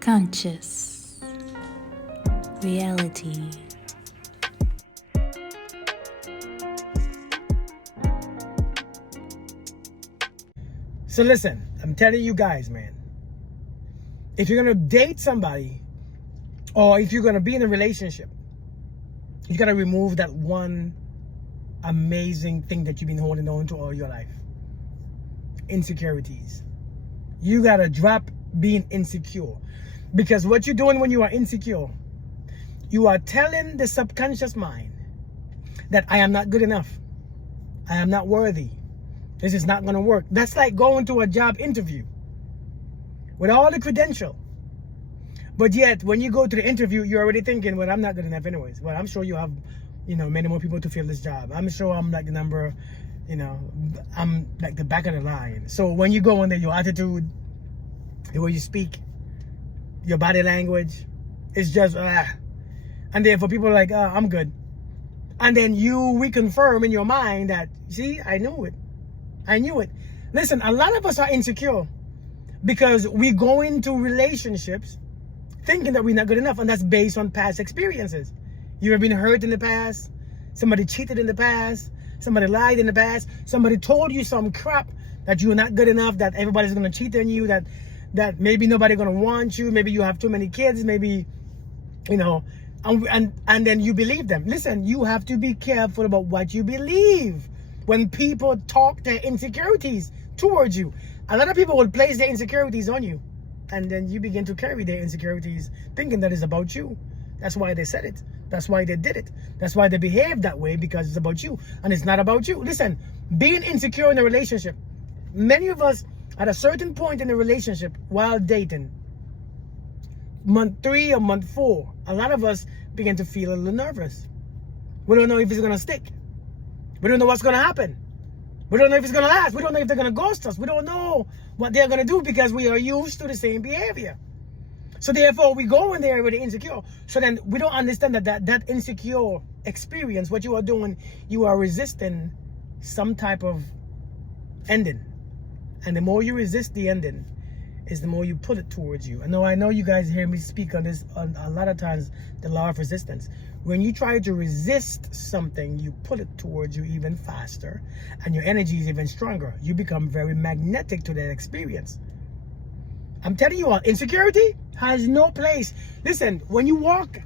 Conscious reality. So listen, I'm telling you guys, man, if you're gonna date somebody or if you're gonna be in a relationship, you gotta remove that one amazing thing that you've been holding on to all your life. Insecurities. You gotta drop being insecure. Because what you're doing when you are insecure, you are telling the subconscious mind that I am not good enough. I am not worthy. This is not gonna work. That's like going to a job interview with all the credential. But yet, when you go to the interview, you're already thinking, well, I'm not good enough anyways. Well, I'm sure you have, many more people to fill this job. I'm sure I'm like the number, I'm like the back of the line. So when you go in there, your attitude, the way you speak, your body language, it's just, And then for people like, I'm good. And then you reconfirm in your mind that, see, I knew it. I knew it. Listen, a lot of us are insecure because we go into relationships thinking that we're not good enough, and that's based on past experiences. You ever been hurt in the past? Somebody cheated in the past? Somebody lied in the past? Somebody told you some crap that you're not good enough, that everybody's gonna cheat on you, that maybe nobody's gonna want you, maybe you have too many kids, maybe, and then you believe them. Listen, you have to be careful about what you believe when people talk their insecurities towards you. A lot of people will place their insecurities on you, and then you begin to carry their insecurities thinking that it's about you. That's why they said it. That's why they did it. That's why they behave that way, because it's about you and it's not about you. Listen, being insecure in a relationship, many of us at a certain point in the relationship while dating, month 3 or month 4, a lot of us begin to feel a little nervous. We don't know if it's going to stick. We don't know what's going to happen. We don't know if it's going to last. We don't know if they're going to ghost us. We don't know what they're going to do because we are used to the same behavior. So therefore, we go in there already insecure. So then we don't understand that insecure experience, what you are doing, you are resisting some type of ending. And the more you resist the ending, is the more you pull it towards you. I know you guys hear me speak on this a lot of times, the law of resistance. When you try to resist something, you pull it towards you even faster, and your energy is even stronger. You become very magnetic to that experience. I'm telling you all, insecurity has no place. Listen, when you walk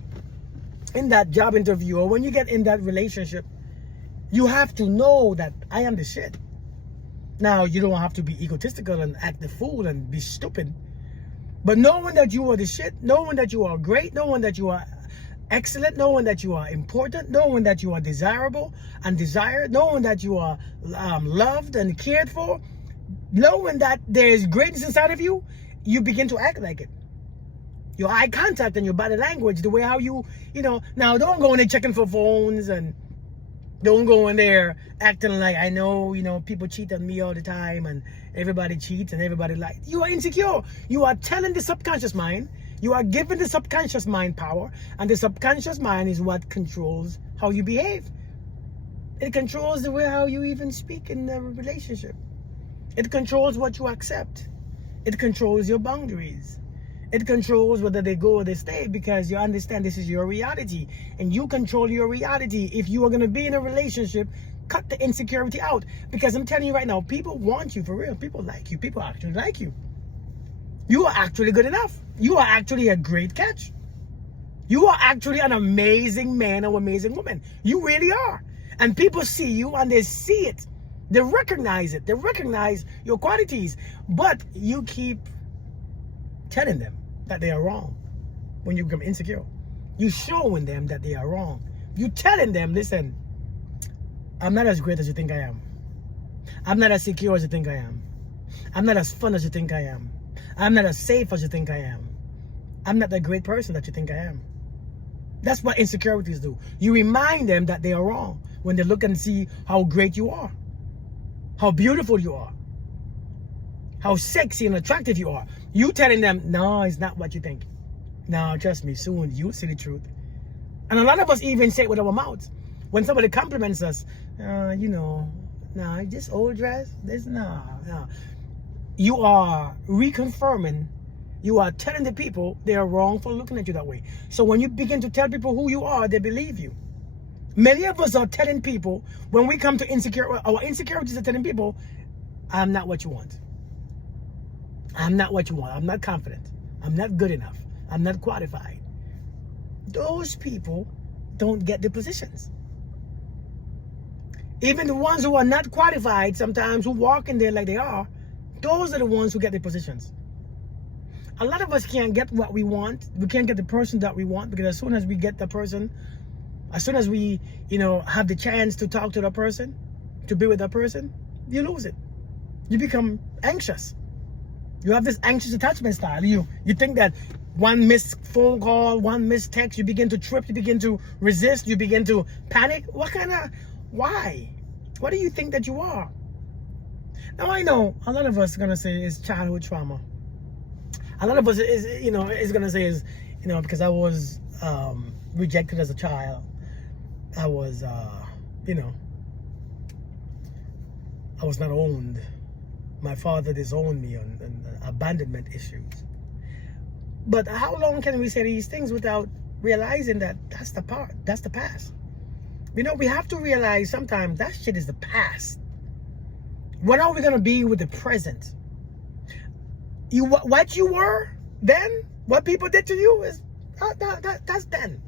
in that job interview or when you get in that relationship, you have to know that I am the shit. Now, you don't have to be egotistical and act the fool and be stupid. But knowing that you are the shit, knowing that you are great, knowing that you are excellent, knowing that you are important, knowing that you are desirable and desired, knowing that you are loved and cared for, knowing that there is greatness inside of you, you begin to act like it. Your eye contact and your body language, the way how you, now don't go in there checking for phones and don't go in there acting like, I know, people cheat on me all the time and everybody cheats and everybody lies. You are insecure. You are telling the subconscious mind, you are giving the subconscious mind power, and the subconscious mind is what controls how you behave. It controls the way how you even speak in the relationship. It controls what you accept. It controls your boundaries. It controls whether they go or they stay, because you understand this is your reality and you control your reality. If you are going to be in a relationship, cut the insecurity out, because I'm telling you right now, people want you for real. People like you. People actually like you. You are actually good enough. You are actually a great catch. You are actually an amazing man or amazing woman. You really are. And people see you and they see it. They recognize it. They recognize your qualities. But you keep telling them that they are wrong when you become insecure. You showing them that they are wrong. You telling them, listen, I'm not as great as you think I am. I'm not as secure as you think I am. I'm not as fun as you think I am. I'm not as safe as you think I am. I'm not the great person that you think I am. That's what insecurities do. You remind them that they are wrong when they look and see how great you are, how beautiful you are, how sexy and attractive you are. You telling them, no, it's not what you think. No, trust me, soon you'll see the truth. And a lot of us even say it with our mouths. When somebody compliments us, no, this old dress, no. You are reconfirming You are telling the people they are wrong for looking at you that way. So when you begin to tell people who you are, they believe you. Many of us are telling people, when we come to our insecurities are telling people, I'm not what you want. I'm not what you want. I'm not confident. I'm not good enough. I'm not qualified. Those people don't get the positions. Even the ones who are not qualified, sometimes who walk in there like they are, those are the ones who get the positions. A lot of us can't get what we want. We can't get the person that we want, because as soon as we get the person, as soon as we, have the chance to talk to the person, to be with that person, you lose it. You become anxious. You have this anxious attachment style. You think that one missed phone call, one missed text, you begin to trip, you begin to resist, you begin to panic. Why? What do you think that you are? Now I know a lot of us are gonna say it's childhood trauma. A lot of us is gonna say is, because I was rejected as a child. I was I was not owned. My father disowned me on abandonment issues. But how long can we say these things without realizing that that's the past? We have to realize sometimes that shit is the past. What are we gonna be with the present? What you were then, what people did to you is that's then.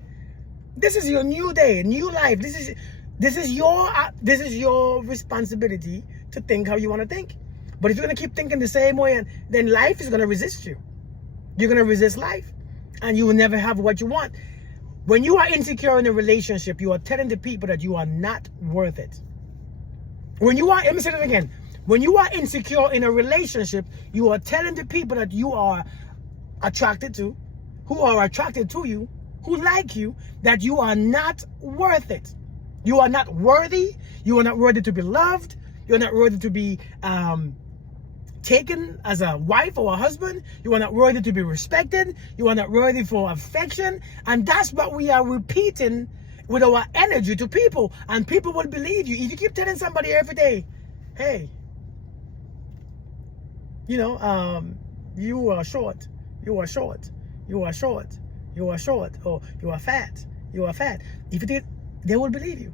This is your new day, new life. This is your responsibility to think how you want to think. But if you're gonna keep thinking the same way, then life is gonna resist you. You're gonna resist life, and you will never have what you want. When you are insecure in a relationship, you are telling the people that you are not worth it. Let me say that again. When you are insecure in a relationship, you are telling the people that you are attracted to, who are attracted to you, who like you, that you are not worth it. You are not worthy. You are not worthy to be loved. You're not worthy to be taken as a wife or a husband. You are not worthy to be respected. You are not worthy for affection. And that's what we are repeating with our energy to people. And people will believe you. If you keep telling somebody every day, hey, you are short. You are short. You are short. You are short. Or you are fat. You are fat. If you did, they will believe you.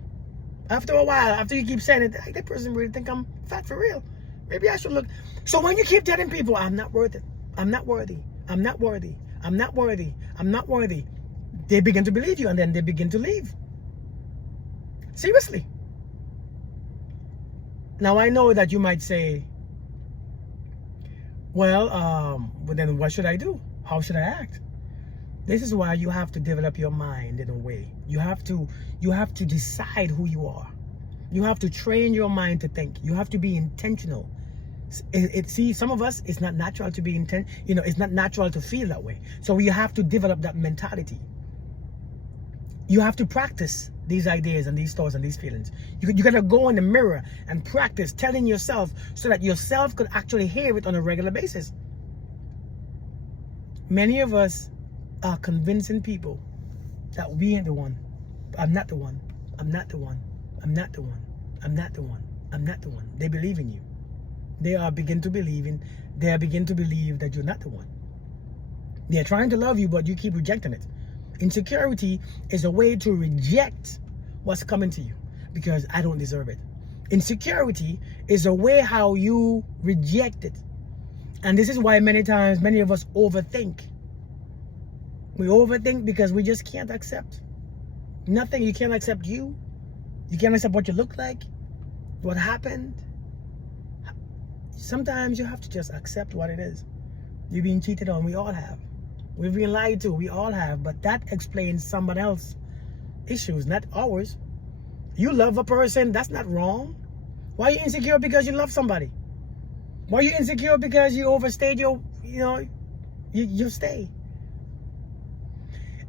After a while, after you keep saying it, that person really think I'm fat for real. Maybe I should look. So when you keep telling people, I'm not worth it, I'm not worthy, I'm not worthy, I'm not worthy, I'm not worthy, they begin to believe you, and then they begin to leave. Seriously. Now I know that you might say, well, then what should I do? How should I act? This is why you have to develop your mind in a way. You have to decide who you are. You have to train your mind to think. You have to be intentional. See, some of us, it's not natural to be it's not natural to feel that way. So you have to develop that mentality. You have to practice these ideas and these thoughts and these feelings. You got to go in the mirror and practice telling yourself, so that yourself could actually hear it on a regular basis. Many of us are convincing people that we ain't the one. I'm not the one. I'm not the one. I'm not the one. I'm not the one. I'm not the one. They believe in you. They begin to believe that you're not the one. They're trying to love you, but you keep rejecting it. Insecurity is a way to reject what's coming to you, because I don't deserve it. Insecurity is a way how you reject it. And this is why many times many of us overthink. We overthink because we just can't accept nothing. You can't accept you. You can't accept what you look like, what happened. Sometimes you have to just accept what it is. You've been cheated on. We all have. We've been lied to. We all have. But that explains somebody else's issues, not ours. You love a person. That's not wrong. Why are you insecure because you love somebody? Why are you insecure because you overstayed your stay?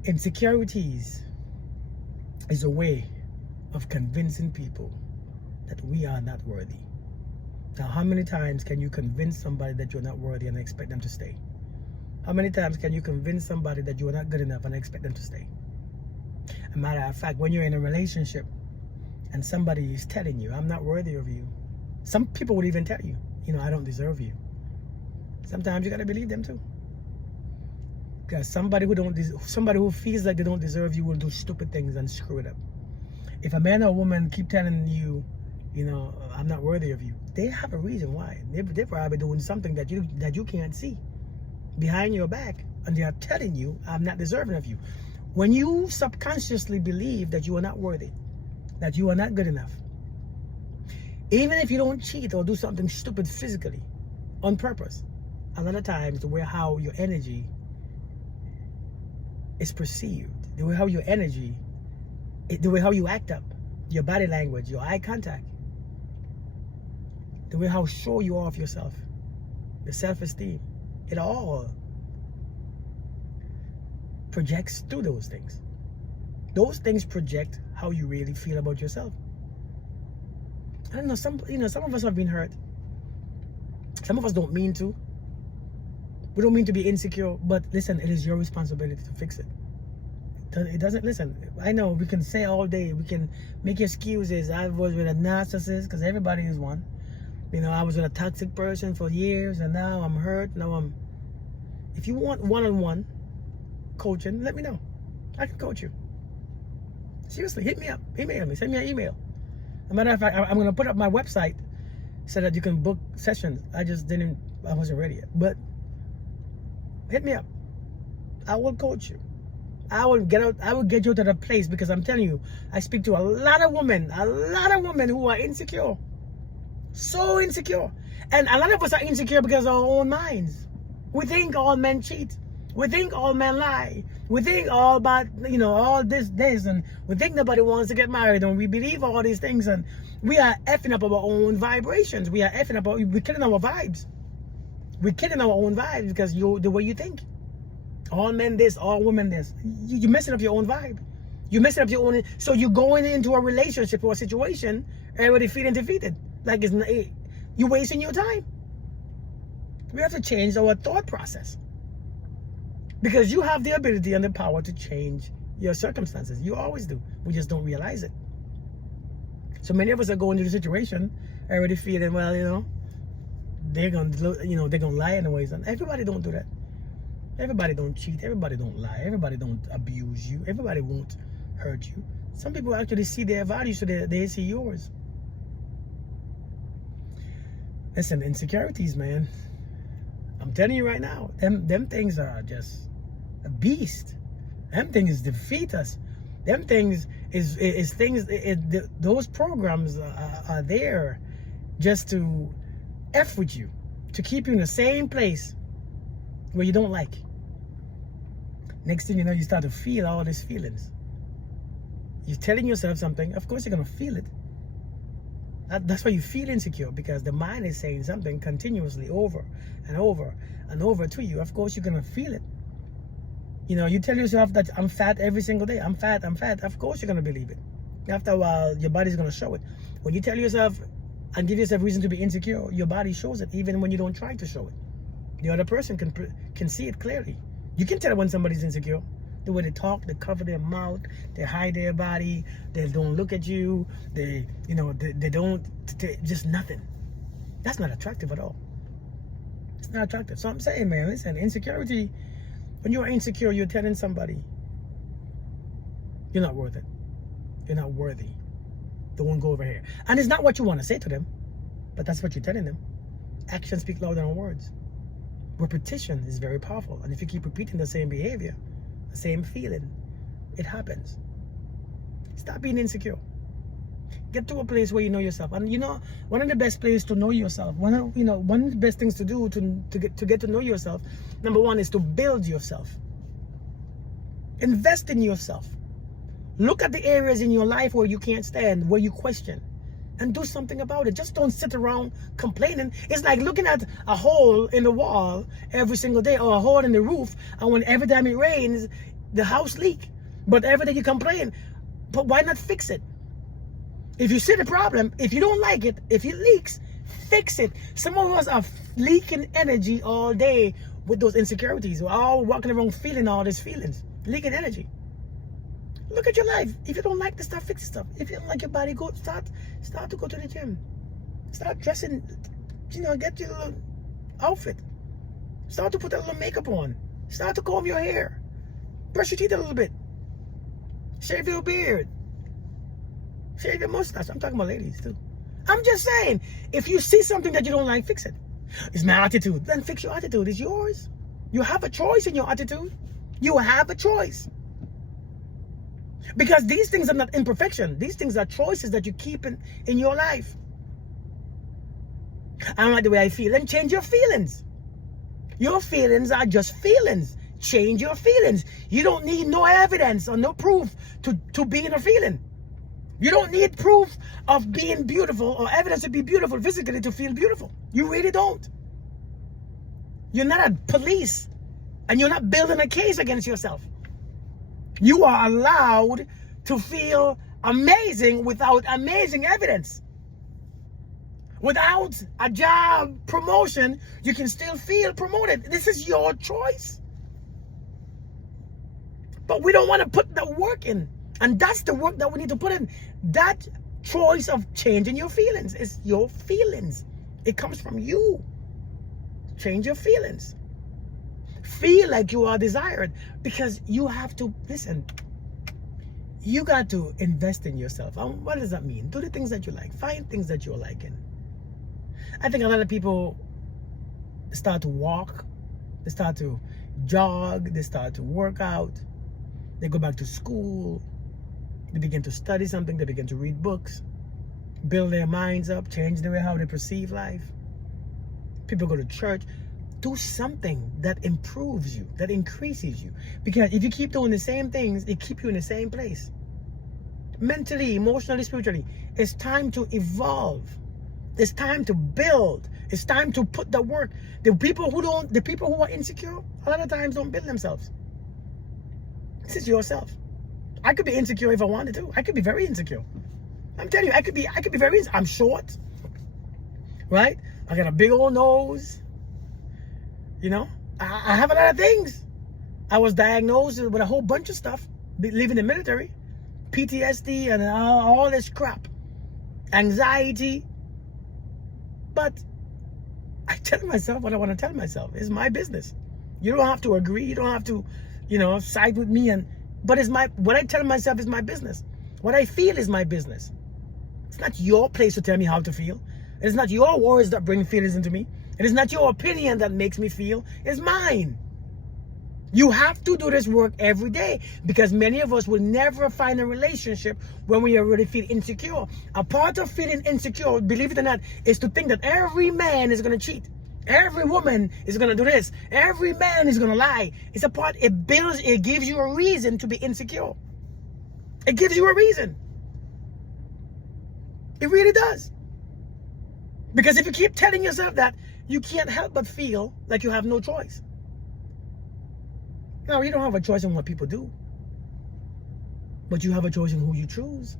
Insecurities is a way of convincing people that we are not worthy. Now, how many times can you convince somebody that you're not worthy and expect them to stay? How many times can you convince somebody that you are not good enough and expect them to stay? As a matter of fact, when you're in a relationship and somebody is telling you, I'm not worthy of you, some people would even tell you, I don't deserve you. Sometimes you got to believe them too. Because somebody who feels like they don't deserve you will do stupid things and screw it up. If a man or a woman keep telling you, you know, I'm not worthy of you, they have a reason why. They're probably doing something that you can't see behind your back, and they are telling you, I'm not deserving of you. When you subconsciously believe that you are not worthy, that you are not good enough, even if you don't cheat or do something stupid physically on purpose, a lot of times the way how your energy is perceived, the way how your energy, the way how you act up, your body language, your eye contact, the way how sure you are of yourself, your self-esteem, it all projects through those things. Those things project how you really feel about yourself. I don't know, some of us have been hurt. Some of us don't mean to. We don't mean to be insecure, but listen, it is your responsibility to fix it. It doesn't, listen, I know we can say all day, we can make excuses. I was with a narcissist, because everybody is one. You know, I was with a toxic person for years, and now I'm hurt. If you want one-on-one coaching, let me know. I can coach you. Seriously, hit me up, email me, send me an email. As a matter of fact, I'm gonna put up my website so that you can book sessions. I wasn't ready yet, but hit me up. I will coach you. I will get you to the place, because I'm telling you, I speak to a lot of women who are insecure. So insecure. And a lot of us are insecure because of our own minds. We think all men cheat. We think all men lie. We think all about, all this, and we think nobody wants to get married, and we believe all these things, and we are effing up our own vibrations. We're killing our vibes. We're killing our own vibes because the way you think. All men this, all women this. You're messing up your own vibe. You're messing up your own. So you're going into a relationship or a situation already feeling defeated. Like you're wasting your time. We have to change our thought process. Because you have the ability and the power to change your circumstances. You always do. We just don't realize it. So many of us are going into the situation already feeling, well, they're gonna lie anyways. And everybody don't do that. Everybody don't cheat. Everybody don't lie. Everybody don't abuse you. Everybody won't hurt you. Some people actually see their value, so they see yours. Listen, insecurities, man. I'm telling you right now, them things are just a beast. Them things defeat us. Them things is things. Those programs are there just to F with you, to keep you in the same place where you don't like. Next thing you know, you start to feel all these feelings. You're telling yourself something, of course you're gonna feel it. That's why you feel insecure, because the mind is saying something continuously over and over and over to you. Of course you're gonna feel it. You tell yourself that I'm fat every single day. I'm fat. Of course you're gonna believe it. After a while, your body's gonna show it. When you tell yourself and give yourself reason to be insecure, your body shows it, even when you don't try to show it. The other person can see it clearly. You can tell when somebody's insecure. The way they talk, they cover their mouth, they hide their body, they don't look at you, they just nothing. That's not attractive at all. It's not attractive. So I'm saying, man, listen, insecurity, when you are insecure, you're telling somebody, you're not worth it. You're not worthy. Don't go over here. And it's not what you want to say to them, but that's what you're telling them. Actions speak louder than words. Repetition is very powerful. And if you keep repeating the same behavior, the same feeling, it happens. Stop being insecure. Get to a place where you know yourself. And one of the best places to know yourself, one of the best things to do to get to know yourself, number one, is to build yourself. Invest in yourself. Look at the areas in your life where you can't stand, where you question, and do something about it. Just don't sit around complaining. It's like looking at a hole in the wall every single day, or a hole in the roof, and when every time it rains, the house leaks. But every day you complain. But why not fix it? If you see the problem, if you don't like it, if it leaks, fix it. Some of us are leaking energy all day with those insecurities. We're all walking around feeling all these feelings, leaking energy. Look at your life. If you don't like the stuff, fix the stuff. If you don't like your body, start to go to the gym. Start dressing, get your little outfit. Start to put a little makeup on. Start to comb your hair. Brush your teeth a little bit. Shave your beard. Shave your mustache. I'm talking about ladies too. I'm just saying, if you see something that you don't like, fix it. It's my attitude. Then fix your attitude. It's yours. You have a choice in your attitude. You have a choice. Because these things are not imperfection. These things are choices that you keep in your life. I don't like the way I feel. Then change your feelings. Your feelings are just feelings. Change your feelings. You don't need no evidence or no proof to be in a feeling. You don't need proof of being beautiful or evidence to be beautiful physically to feel beautiful. You really don't. You're not a police, and you're not building a case against yourself. You are allowed to feel amazing without amazing evidence. Without a job promotion, you can still feel promoted. This is your choice. But we don't want to put the work in. And that's the work that we need to put in. That choice of changing your feelings is your feelings. It comes from you. Change your feelings. Feel like you are desired, because you have to, listen, you got to invest in yourself. What does that mean? Do the things that you like. Find things that you're liking. I think a lot of people start to walk. They start to jog. They start to work out. They go back to school. They begin to study something. They begin to read books, build their minds up, change the way how they perceive life. People go to church. Do something that improves you, that increases you. Because if you keep doing the same things, it keeps you in the same place. Mentally, emotionally, spiritually. It's time to evolve. It's time to build. It's time to put the work. The people who are insecure, a lot of times don't build themselves. This is yourself. I could be insecure if I wanted to. I could be very insecure. I'm telling you, I could be very insecure. I'm short, right? I got a big old nose. You know, I have a lot of things. I was diagnosed with a whole bunch of stuff, leaving the military, PTSD and all this crap, anxiety. But I tell myself what I want to tell myself. It's my business. You don't have to agree. You don't have to, side with me. But what I tell myself is my business. What I feel is my business. It's not your place to tell me how to feel. It's not your words that bring feelings into me. It is not your opinion that makes me feel. It's mine. You have to do this work every day, because many of us will never find a relationship when we already feel insecure. A part of feeling insecure, believe it or not, is to think that every man is going to cheat. Every woman is going to do this. Every man is going to lie. It's a part, it gives you a reason to be insecure. It gives you a reason. It really does. Because if you keep telling yourself that, you can't help but feel like you have no choice. No, you don't have a choice in what people do. But you have a choice in who you choose.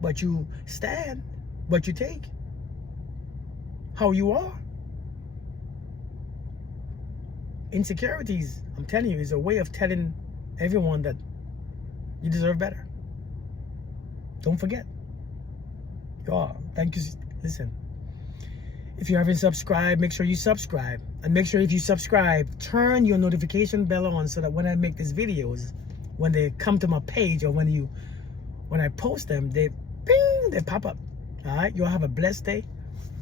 What you stand. What you take. How you are. Insecurities, I'm telling you, is a way of telling everyone that you deserve better. Don't forget. Thank you. Listen. If you haven't subscribed, make sure you subscribe. And make sure if you subscribe, turn your notification bell on so that when I make these videos, when they come to my page or when I post them, they pop up. All right? You'll have a blessed day.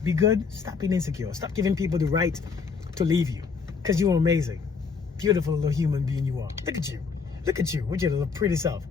Be good. Stop being insecure. Stop giving people the right to leave you. Because you're amazing. Beautiful little human being you are. Look at you. Look at you with your little pretty self.